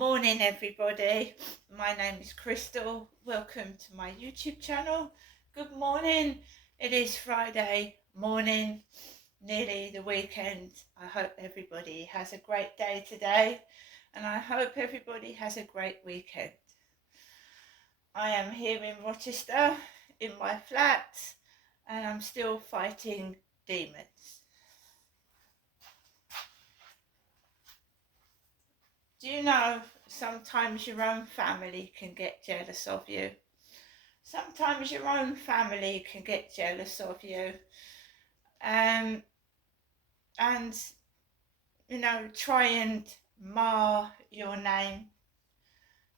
Morning everybody, my name is Crystal. Welcome to my YouTube channel. Good morning. It is Friday morning, nearly the weekend. I hope everybody has a great day today and I hope everybody has a great weekend. I am here in Rochester in my flat and I'm still fighting demons. Do you know sometimes your own family can get jealous of you? Sometimes your own family can get jealous of you. And try and mar your name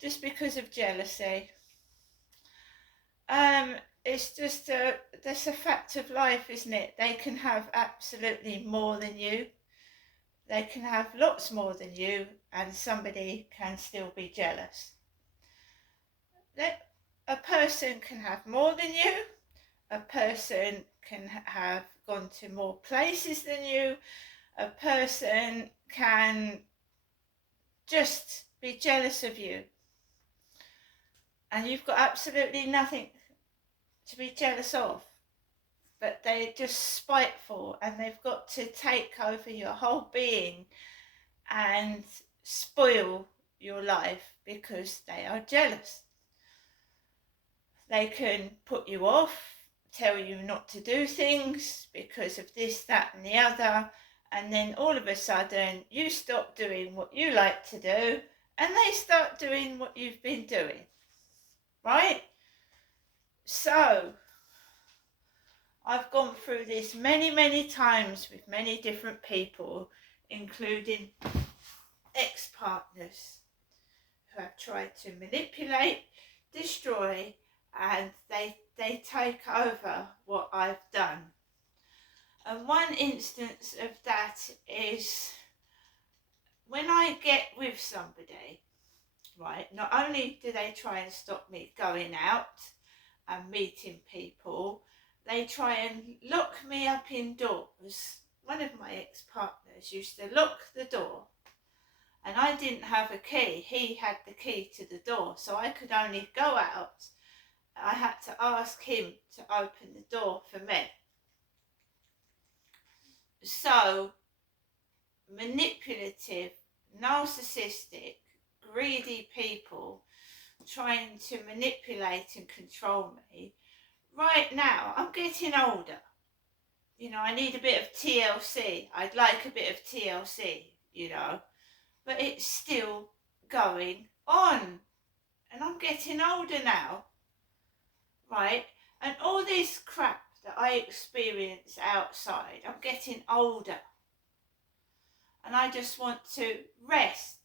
just because of jealousy. It's just that's a fact of life, isn't it? They can have absolutely more than you. They can have lots more than you, and somebody can still be jealous. A person can have more than you. A person can have gone to more places than you. A person can just be jealous of you. And you've got absolutely nothing to be jealous of. But they're just spiteful and they've got to take over your whole being and spoil your life because they are jealous. They can put you off, tell you not to do things because of this, that and the other, and then all of a sudden you stop doing what you like to do and they start doing what you've been doing, right? So I've gone through this many times with many different people, including ex-partners who have tried to manipulate, destroy, and they take over what I've done. And one instance of that is when I get with somebody, right, not only do they try and stop me going out and meeting people, they try and lock me up indoors. One of my ex-partners used to lock the door and I didn't have a key. He had the key to the door, so I could only go out. I had to ask him to open the door for me. So manipulative, narcissistic, greedy people trying to manipulate and control me. Right now, I'm getting older. I need a bit of TLC. I'd like a bit of TLC, but it's still going on. And I'm getting older now, right? And all this crap that I experience outside, I'm getting older. And I just want to rest.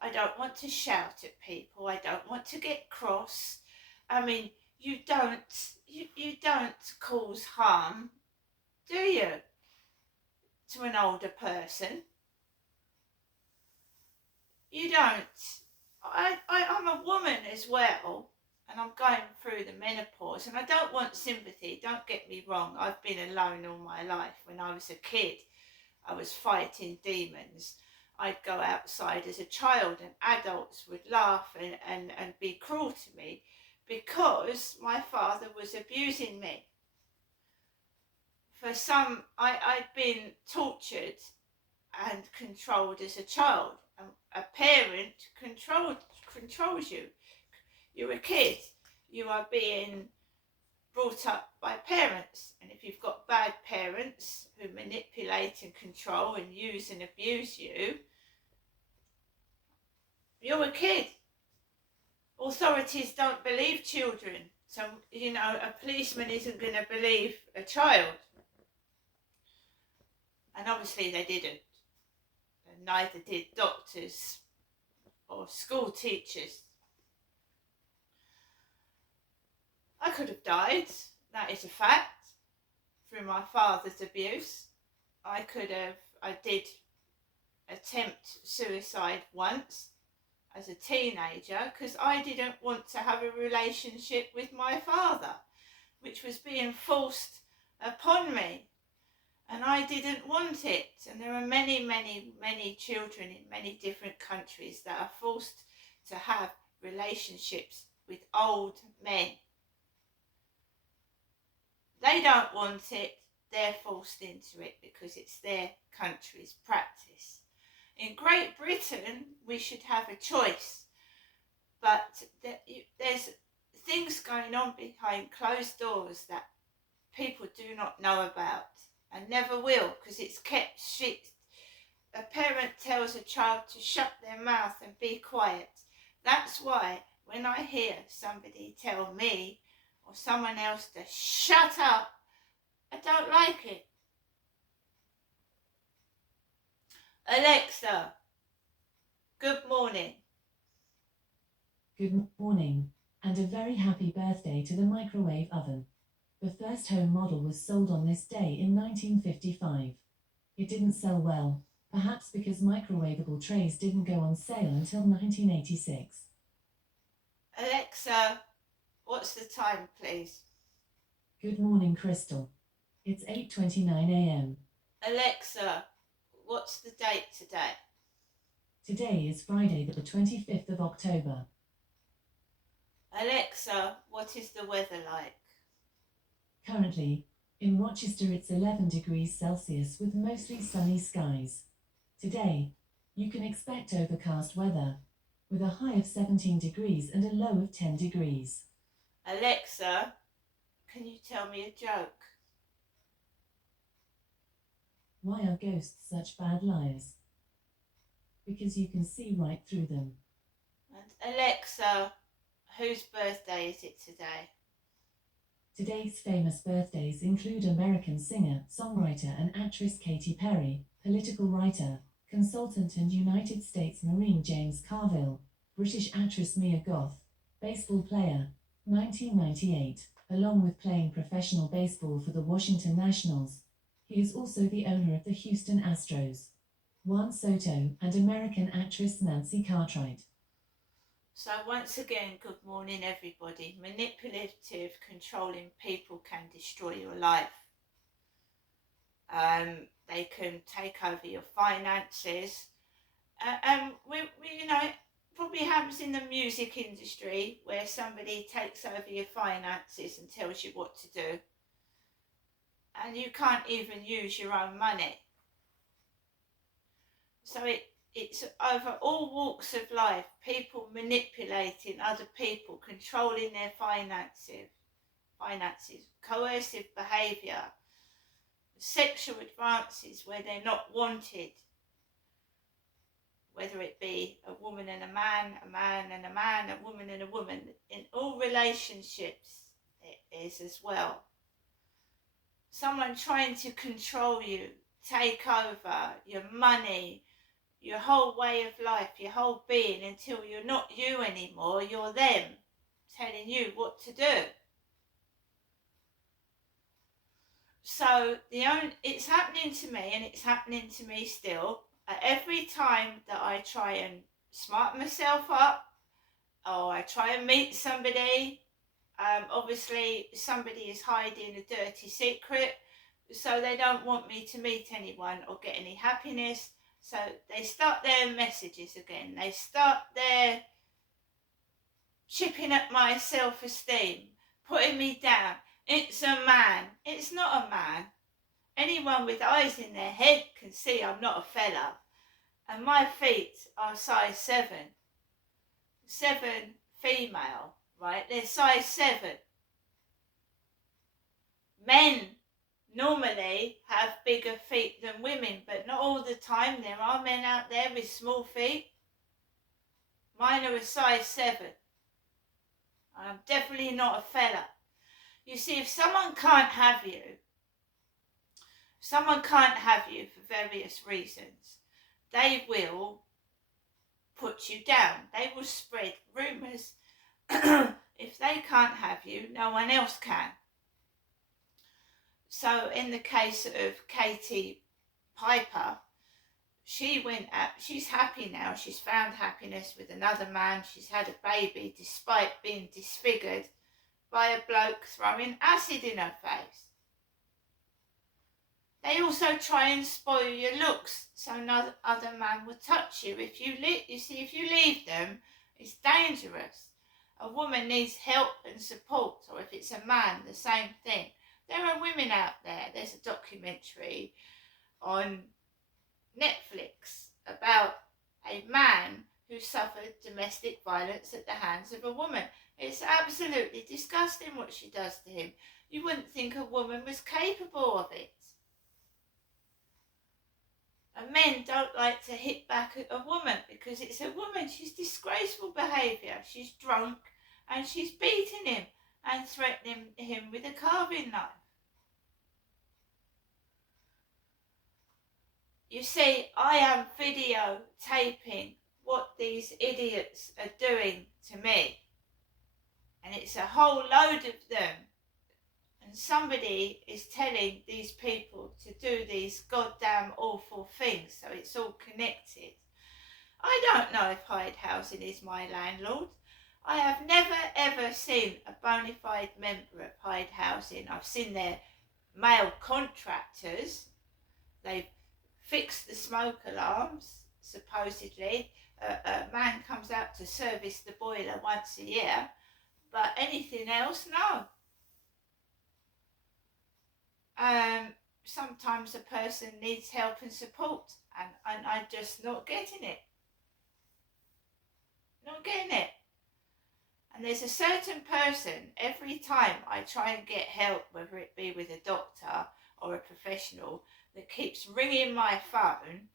I don't want to shout at people. I don't want to get cross. I mean, you don't cause harm, do you, to an older person? You don't. I'm a woman as well, and I'm going through the menopause, and I don't want sympathy, don't get me wrong. I've been alone all my life. When I was a kid, I was fighting demons. I'd go outside as a child and adults would laugh and be cruel to me because my father was abusing me. I'd been tortured and controlled as a child. A parent controls you. You're a kid. You are being brought up by parents, and if you've got bad parents who manipulate and control and use and abuse you, you're a kid. Authorities don't believe children, so a policeman isn't going to believe a child, and obviously they didn't, and neither did doctors or school teachers. I could have died, that is a fact, through my father's abuse. I did attempt suicide once as a teenager because I didn't want to have a relationship with my father, which was being forced upon me, and I didn't want it. And there are many children in many different countries that are forced to have relationships with old men. They don't want it, they're forced into it because it's their country's practice. In Great Britain, we should have a choice, but there's things going on behind closed doors that people do not know about and never will, because it's kept shit. A parent tells a child to shut their mouth and be quiet. That's why when I hear somebody tell me or someone else to shut up, I don't like it. Alexa, good morning. Good morning, and a very happy birthday to the microwave oven. The first home model was sold on this day in 1955. It didn't sell well, perhaps because microwavable trays didn't go on sale until 1986. Alexa, what's the time, please? Good morning, Crystal. It's 8:29 a.m. Alexa, what's the date today? Today is Friday, the 25th of October. Alexa, what is the weather like? Currently, in Rochester it's 11 degrees Celsius with mostly sunny skies. Today, you can expect overcast weather, with a high of 17 degrees and a low of 10 degrees. Alexa, can you tell me a joke? Why are ghosts such bad liars? Because you can see right through them. And Alexa, whose birthday is it today? Today's famous birthdays include American singer, songwriter and actress Katy Perry, political writer, consultant and United States Marine James Carville, British actress Mia Goth, baseball player, 1998, along with playing professional baseball for the Washington Nationals. He is also the owner of the Houston Astros. Juan Soto, and American actress Nancy Cartwright. So once again, good morning everybody. Manipulative, controlling people can destroy your life. They can take over your finances. We it probably happens in the music industry where somebody takes over your finances and tells you what to do. And you can't even use your own money. So it's over all walks of life, people manipulating other people, controlling their finances, coercive behaviour, sexual advances where they're not wanted, whether it be a woman and a man, a man and a man, a woman and a woman. In all relationships it is as well. Someone trying to control you, take over your money, your whole way of life, your whole being, until you're not you anymore, you're them, telling you what to do. So it's happening to me, and it's happening to me still. Every time that I try and smart myself up, or I try and meet somebody, obviously somebody is hiding a dirty secret, so they don't want me to meet anyone or get any happiness. So they start their messages again. They start their chipping at my self-esteem, putting me down. It's a man. It's not a man. Anyone with eyes in their head can see I'm not a fella. And my feet are size 7. 7 female, right? They're size 7. Men normally have bigger feet than women, but not all the time. There are men out there with small feet. Mine are a size 7. I'm definitely not a fella. You see, if someone can't have you for various reasons, they will put you down. They will spread rumours. If they can't have you, no one else can. So in the case of Katie Piper, she's happy now. She's found happiness with another man. She's had a baby despite being disfigured by a bloke throwing acid in her face. They also try and spoil your looks so no other man will touch you. If you leave them It's dangerous. A woman needs help and support, or if it's a man, the same thing. There are women out there. There's a documentary on Netflix about a man who suffered domestic violence at the hands of a woman. It's absolutely disgusting what she does to him. You wouldn't think a woman was capable of it. And men don't like to hit back at a woman because it's a woman. She's disgraceful behaviour. She's drunk and she's beating him and threatening him with a carving knife. You see, I am videotaping what these idiots are doing to me. And it's a whole load of them. And somebody is telling these people to do these goddamn awful things. So it's all connected. I don't know if Hyde Housing is my landlord. I have never ever seen a bona fide member of Hyde Housing. I've seen their male contractors. They've fixed the smoke alarms, supposedly. A man comes out to service the boiler once a year. But anything else, no. Sometimes a person needs help and support, and I'm just not getting it. Not getting it. And there's a certain person, every time I try and get help, whether it be with a doctor or a professional, that keeps ringing my phone,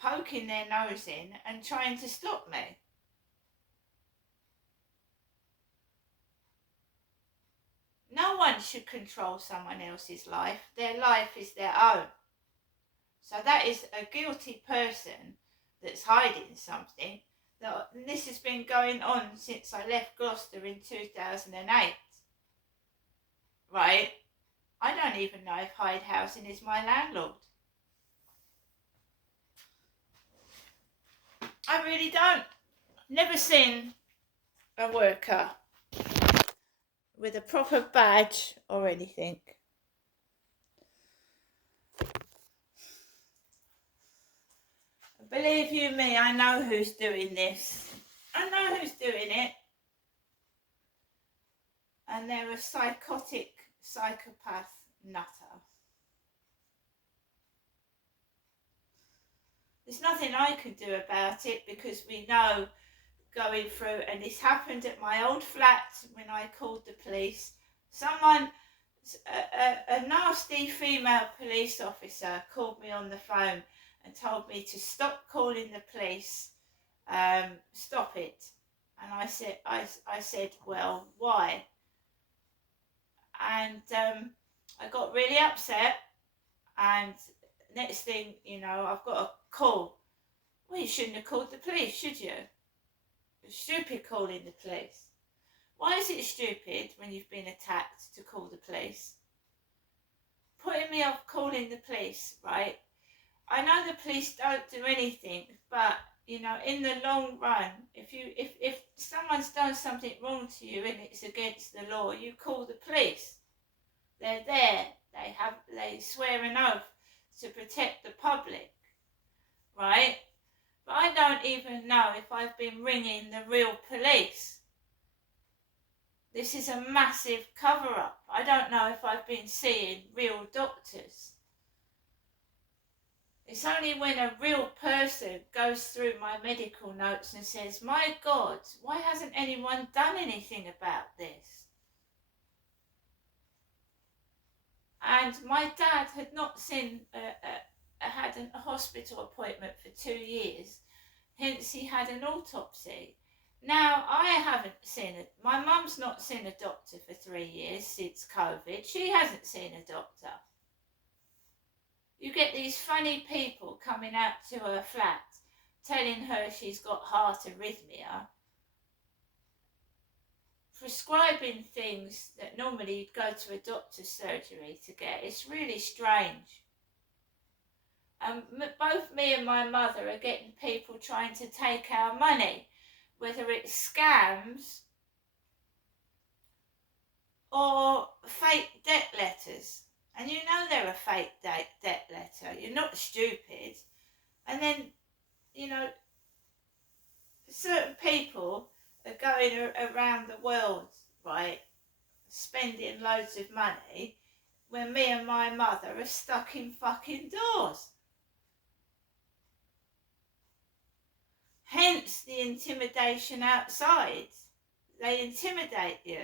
poking their nose in and trying to stop me. No one should control someone else's life. Their life is their own. So that is a guilty person that's hiding something. This has been going on since I left Gloucester in 2008. Right? I don't even know if Hyde Housing is my landlord. I really don't. Never seen a worker with a proper badge or anything. Believe you me, I know who's doing this. I know who's doing it. And they're a psychotic psychopath nutter. There's nothing I can do about it because we know going through, and this happened at my old flat when I called the police. Someone, a nasty female police officer called me on the phone and told me to stop calling the police, stop it. And I said, well, why? And I got really upset, and next thing you know, I've got a call. Well, you shouldn't have called the police, should you? It's stupid calling the police. Why is it stupid when you've been attacked to call the police? Putting me off calling the police, right? I know the police don't do anything, but you know, in the long run, if someone's done something wrong to you and it's against the law, you call the police. They're there. They swear an oath to protect the public, right? But I don't even know if I've been ringing the real police. This is a massive cover-up. I don't know if I've been seeing real doctors. It's only when a real person goes through my medical notes and says, my God, why hasn't anyone done anything about this? And my dad had not had a hospital appointment for 2 years, hence he had an autopsy. Now, I haven't seen it. My mum's not seen a doctor for 3 years since COVID. She hasn't seen a doctor. You get these funny people coming out to her flat telling her she's got heart arrhythmia, prescribing things that normally you'd go to a doctor's surgery to get. It's really strange. Both me and my mother are getting people trying to take our money, whether it's scams or fake debt letters. And you know they're a fake debt letter. You're not stupid. And then, you know, certain people are going around the world, right, spending loads of money, when me and my mother are stuck in fucking doors. Hence the intimidation outside. They intimidate you.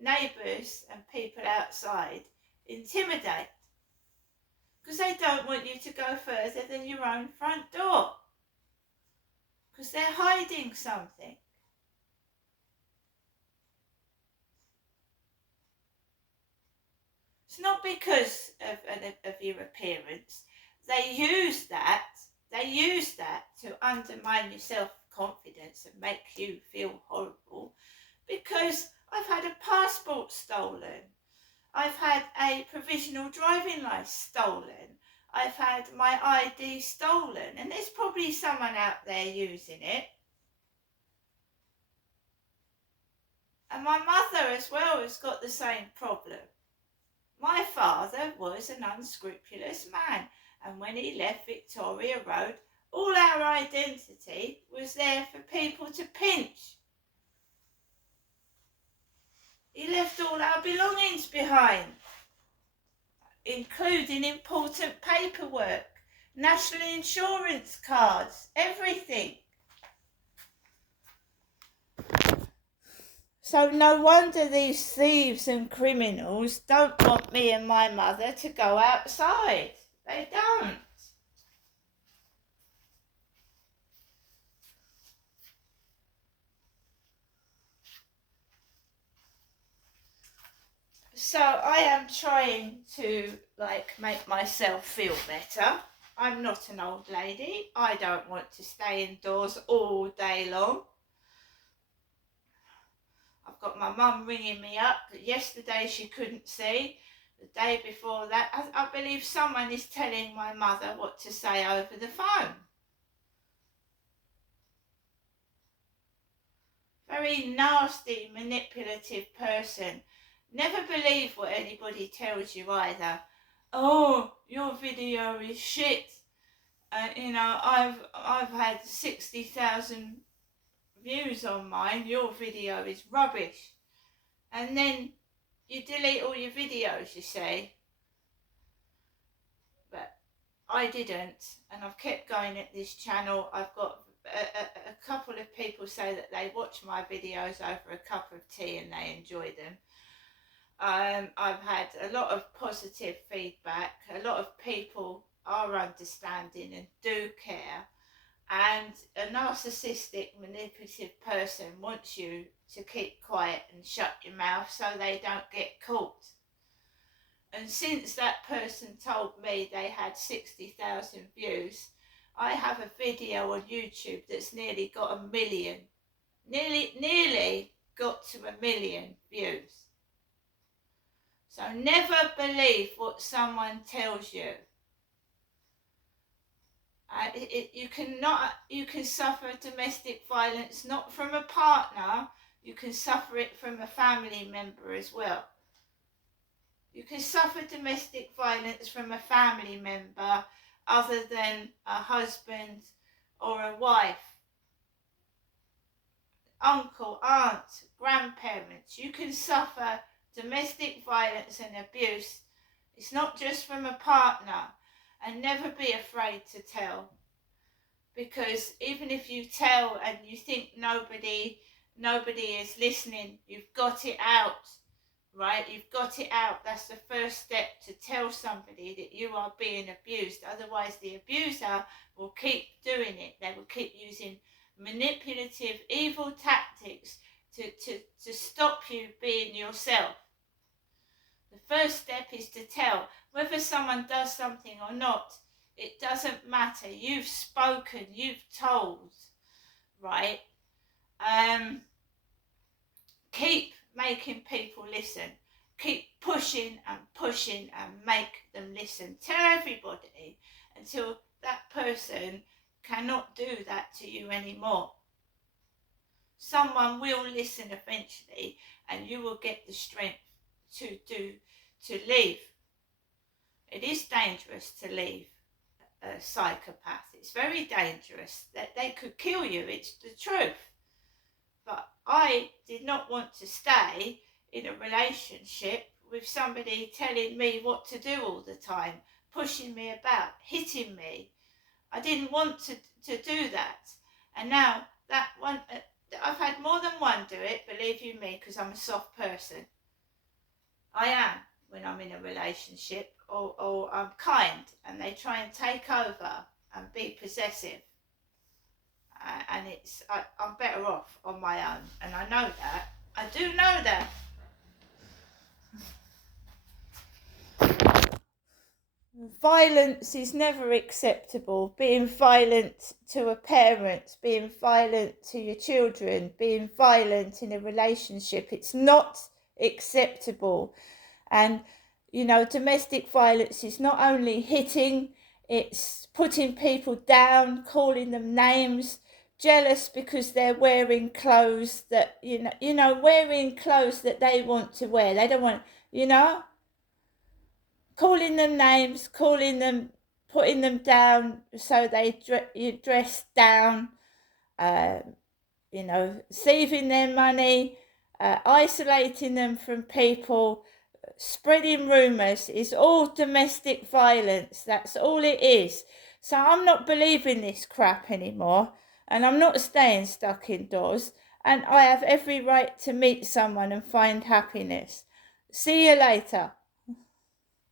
Neighbours and people outside intimidate. Because they don't want you to go further than your own front door. Because they're hiding something. It's not because of your appearance. They use that to undermine your self-confidence and make you feel horrible. Because I've had a passport stolen. I've had a provisional driving licence stolen. I've had my ID stolen. And there's probably someone out there using it. And my mother as well has got the same problem. My father was an unscrupulous man, and when he left Victoria Road, all our identity was there for people to pinch. He left all our belongings behind, including important paperwork, national insurance cards, everything. So no wonder these thieves and criminals don't want me and my mother to go outside. They don't. So I am trying to make myself feel better. I'm not an old lady. I don't want to stay indoors all day long. I've got my mum ringing me up. Yesterday she couldn't see. The day before that, I believe someone is telling my mother what to say over the phone. Very nasty, manipulative person. Never believe what anybody tells you either. Oh, your video is shit. I've had 60,000 views on mine. Your video is rubbish. And then you delete all your videos, you see. But I didn't, and I've kept going at this channel. I've got a couple of people say that they watch my videos over a cup of tea and they enjoy them. I've had a lot of positive feedback. A lot of people are understanding and do care. And a narcissistic, manipulative person wants you to keep quiet and shut your mouth so they don't get caught. And since that person told me they had 60,000 views, I have a video on YouTube that's nearly got 1 million. Nearly got to 1 million views. So never believe what someone tells you. You can suffer domestic violence not from a partner, you can suffer it from a family member as well. You can suffer domestic violence from a family member other than a husband or a wife, uncle, aunt, grandparents. You can suffer domestic violence and abuse. It's not just from a partner. And never be afraid to tell, because even if you tell and you think nobody is listening, you've got it out, right? You've got it out. That's the first step, to tell somebody that you are being abused. Otherwise the abuser will keep doing it. They will keep using manipulative, evil tactics to stop you being yourself. The first step is to tell. Whether someone does something or not, it doesn't matter. You've spoken, you've told, right? Keep making people listen. Keep pushing and pushing and make them listen. Tell everybody until that person cannot do that to you anymore. Someone will listen eventually, and you will get the strength to leave. It is dangerous to leave, a psychopath. It's very dangerous. That they could kill you. It's the truth. But I did not want to stay in a relationship with somebody telling me what to do all the time, pushing me about, hitting me. I didn't want to do that. And now that one, I've had more than one do it, believe you me, because I'm a soft person. I am when I'm in a relationship, or I'm kind and they try and take over and be possessive. And I'm better off on my own, and I know that. I do know that. Violence is never acceptable. Being violent to a parent, being violent to your children, being violent in a relationship, it's not acceptable. And domestic violence is not only hitting, it's putting people down, calling them names, jealous because they're wearing clothes that wearing clothes that they want to wear. They don't want, calling them names, putting them down so you dress down, uh, thieving their money, isolating them from people, spreading rumours is all domestic violence. That's all it is. So I'm not believing this crap anymore, and I'm not staying stuck indoors, and I have every right to meet someone and find happiness. See you later.